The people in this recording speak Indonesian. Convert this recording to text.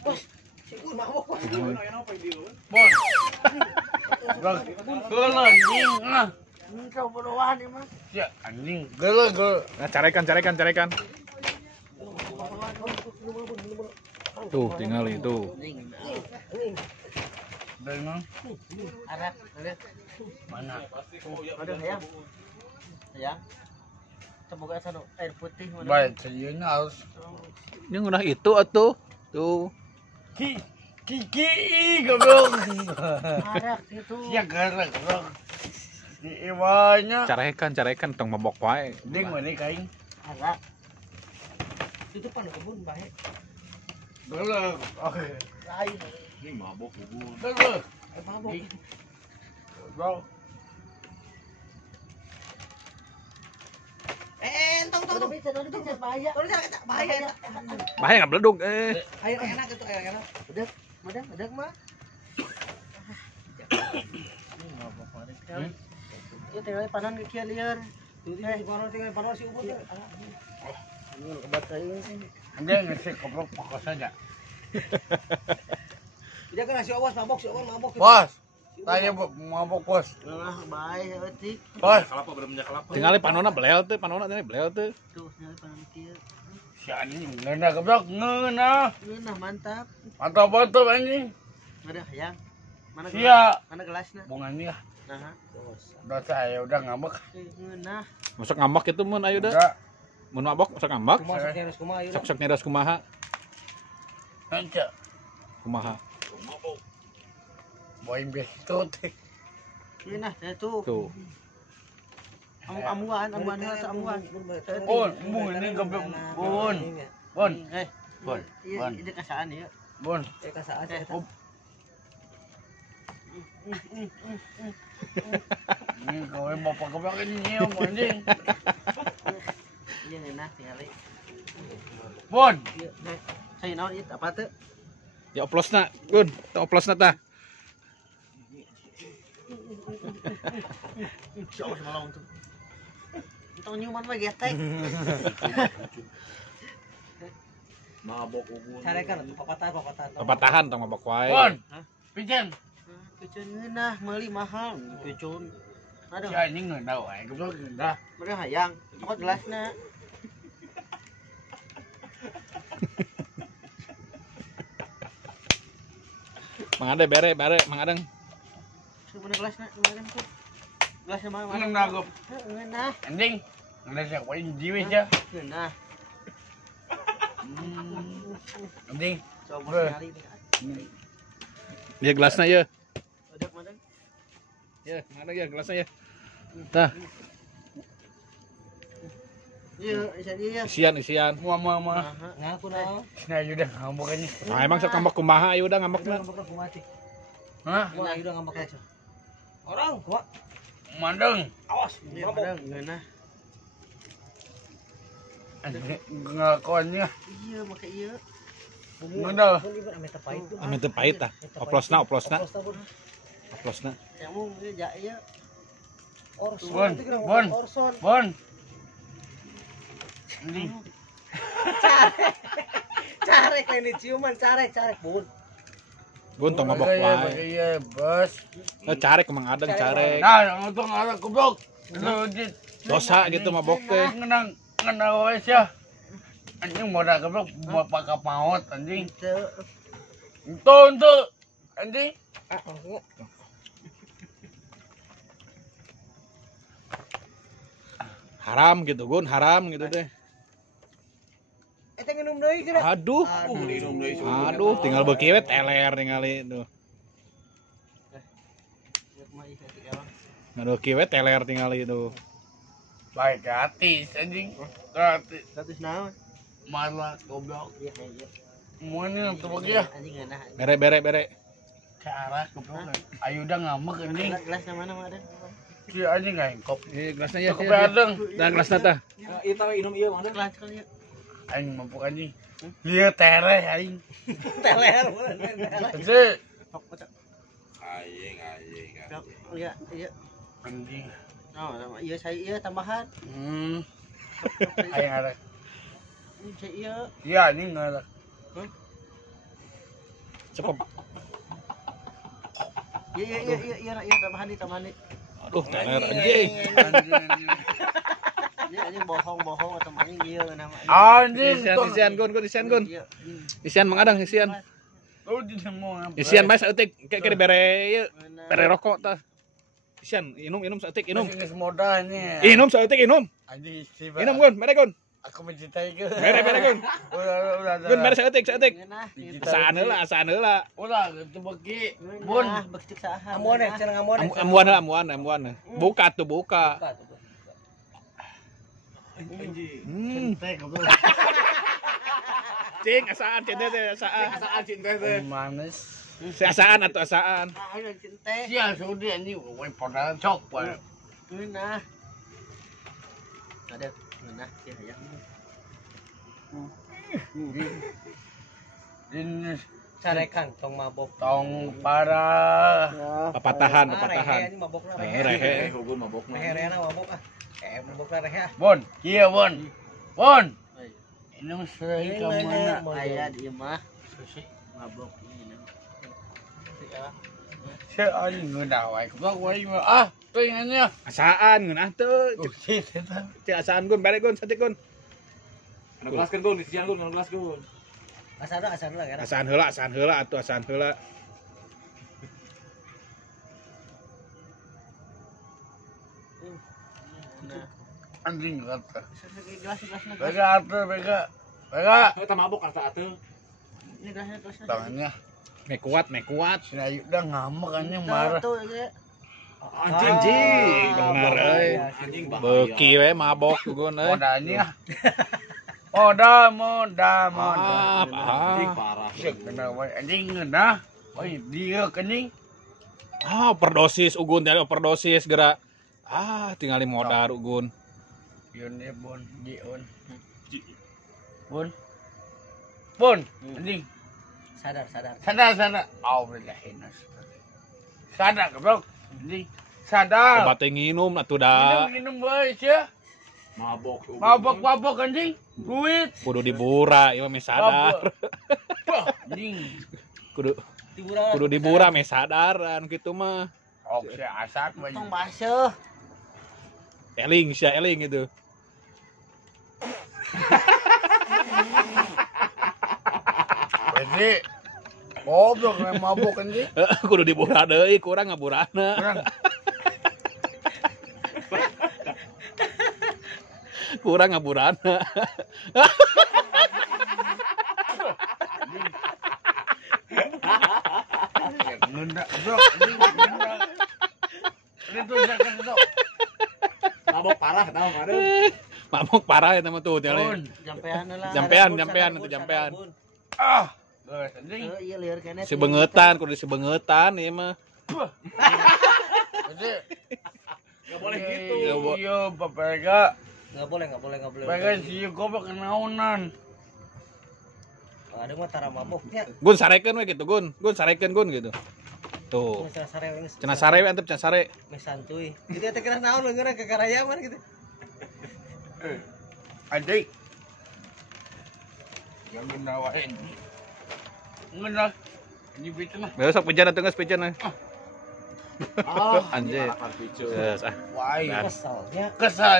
Bos, sikun mabok bos. Bon. Geul anjing ah. Engkau bodohan emang. Ya anjing geul. Nah, carekan. Tuh, tinggal itu. Dari mana? Arak, Mana? ada hayang. Hayang. Semoga sana air putih mana. Baik, sieuna harus Ini udah itu atuh. Tuh. Kiki goblok. Arak itu. Sia geureuh goblok. Di iwanya. Carekan tong mabok wae. Ding mana kain? Arak. Itu pan kebun bae. Geuleuh. Oke. Lain. Ini mabok kubur. Geuleuh. Mabok. Bro. Tong. Udah bisa bahaya. Udah kata bahaya. Bahaya nggak beleduk Ayo enak itu ayo enak. Udah mah. Ini tinggal panan ke kieu lieur. Tinggal panon si ubud. Ini kebat teuing. Anda ngasih goblok pokok saja. Dia kan si awas mabok, mabok. Bos. Tanya mabok bos. Nah, bae eutik. Bos. Kelapa bener-bener kelapa. Tinggal panona belel tuh, Tuh, tinggal panon kieu. Si anjing ngeunah goblok ngeunah. Nah, mantap. Mantap betul anjing. Ada hayang. Mana Sia. Mana gelasna? Bungannya. Nah, Udah saya udah ngambek. nah. Masuk ngambak itu mun ayo dah. Udah. Mun mabok masuk ngambak. Kumaha Sok kumaha. Anja. Kumaha. Boy besto teh. Nah, tuh. Tuh. Amuan rasa amuan. Bun, ini goblok. Bun. Bun. Iya, ini kasaan ya. Bun. Kasaan. Ini kowe bapak goblok ini nyium anjing. Iya enak tinggal. Bun. Saya naon itu apa tuh? Ya oplosna, Gun. Teu oplosna tah. Siapa semalam tuh? Itu nyuman mah getek. Mabok kubur. Carekan tuh papatan. Papatahan tong mabok wae. Bun. Pijen. Pecun ngeunah meuli mahal pecun. Si Aduh, anjing ngeunah wae goblok ngeunah. bener hayang. Kok gelasna? Mang Ade bere, Mang Adeng. Bener gelasna, kemarin tuh. Gelasnya mana? Ngeunah gob. Ngeunah. Anjing. Ngeunah siapa wae jiwe aja. Ngeunah. Anjing. Coba sekali. Dia gelasna ya. Udah mana? Ya, mana ya gelasnya ya. Tah, Iya, iya. isian. Mama. Ngaku naon? Nah, udah ngambek aja. Nah, emang sok ngambek kumaha ayo udah ngambekna. Ngambek aku mati. Hah? Nah, udah ngambek aja. Orang, kuat. Mandeng. Awas, mabok. Ngeunah. Anjing ngakonnya. Iya, make iya. Ngeunah. Ame teu pahit tah. Oplosna. Oplosna. Yang mau ya iya. Bon. Anjing. Carek ini ciuman, carek bun. Gun tong mabok wae. Iya, bos. Carek Mang Adeng carek. Nah, untung ada goblok. Dosa gitu mabok teh. Ngenang wae sia. Anjing modal goblok bapak ka maot anjing. Itu. Anjing. Haram gitu Gun, haram gitu teh. Eta nginum deui geura. Aduh. Minum deui. Aduh, tinggal beuki we teler ningali tuh. Aduh, kieu we teler tingali itu. Baik gratis anjing. Gratis. Status naon? Malah goblok. Iya, iya. Muanya tuh bagi ya. Anjing ngeunah. Bere. Cara goblok. Ayo udah ngambek anjing. Gelasnya mana mah ada? Si anjing ngengkop. Gelasna ya. Cukup adeng. Dah gelasna tah. Ieu teh minum ieu mana? Gelas kali ya. Aing mampu anjing. Ieu tere aing. Teler. Ece. Aing. Iya. Anjing. Oh, iya saya iya tambahan. Aing ada. Saya iya. Iya anjing ada. Cepet. Iya, tambahan nih. Aduh, teler anjing. Iya, anjing bohong atau anjing iya namanya. Anjing. Isian gun. Iya. Isian mengadang isian. Lu di semua. Isian mas eutik kayak bere ieu. Bere rokok tah. Isian inum saeutik inum. Geus modalnya. Inum saeutik inum. Anjing si. Inum gun, mere gun. Aku mencintai ke. Mere gun. Udah. Gun mere saeutik. Nah, Asaan heula. Udah gitu beki. Bun. bekcik saha. Amuan ya, cenah amuan. Amuan. Buka. Cintai ke. Cing, asaan cinta teh, asaan cinta teh. Manis. Asaan atau asaan? Ayo cinta. Sia sudi anjing we podal cok pa. Nah. Ada. Nah, ya ya. Din Carekan tong mabok. tong parah. Papatahan. Ini mabok lah. Rehe. Hugun mabok mah. Rehe mabok ah. Mabok lah rehe. Bon, kieu bon. Bon. Ini sering ka mana? Aya di mah. Mabok ini. Si anjing ngeudah wae. Kumaha wae mah. Teuingannya. Asaan ngeunah teu. Shit eta. Cing asaan gun, bare gun, satik gun. Anu gelaskeun gun, isian gun, anu gelaskeun. Asal lah kan. Asaan heula atuh asaan heula. Anjing kata. Gelas. Bega atuh bega. Bega. Eta mabok asa atuh. Ini gelasnya terus. Tangannya. Mek kuat. Si Ayu udah ngambek anjing marah. Tuh ya. Anjing, bener euy. Anjing bahaya. Beuki we mabok gun euy. Modalnya. Moda. Anjing parah. Cek kena wae anjing ngeunah. Oi dia kening. Overdosis ugun teh overdosis geura. Tinggali modar ugun. Yun ya bon, Jion. Bon, anjing. Sadar. Sadar. Auzubillahinas. Sadar goblok. Anjing. Sadar. Obat teh nginum atuh da. Minum bae sia. Mabok. Mabok anjing. Duit. Kudu dibura, ieu mah sadar. Anjing. Kudu dibura meh sadaran kitu mah. Oke, asat mah. Tong baseuh. Eling itu. Jadi goblok mabok anjing. Kudu dibura deui, kurang ngaburana. Kurang ngaburana. Nunda, bro. Ini tuh jangan itu. Mabok parah tau mah. Mabok parah eta mah tuh teh. Jampean lah. Jampean itu jampean. Geus anjing. Iya lieur kene. Sebengetan, kudu sebengetan ieu mah. Jadi Enggak boleh gitu. Iya, Bapak. Enggak boleh. Bapak si goblok kenaunan. Ada mah tara maboknya. Gun sarekeun we gitu, Gun. Gun sarekeun Gun gitu. Tuh. Cenah sare we antep cenah sare. Mes santuy. Jadi teh kira naon leungeurna ke karayaman gitu. Adik. Yang menawain. Ngenak. Ini bitna. Besok pijan atuh geus pijan. Anjir. Akan picu. Geus Wah, Kesalnya kesal.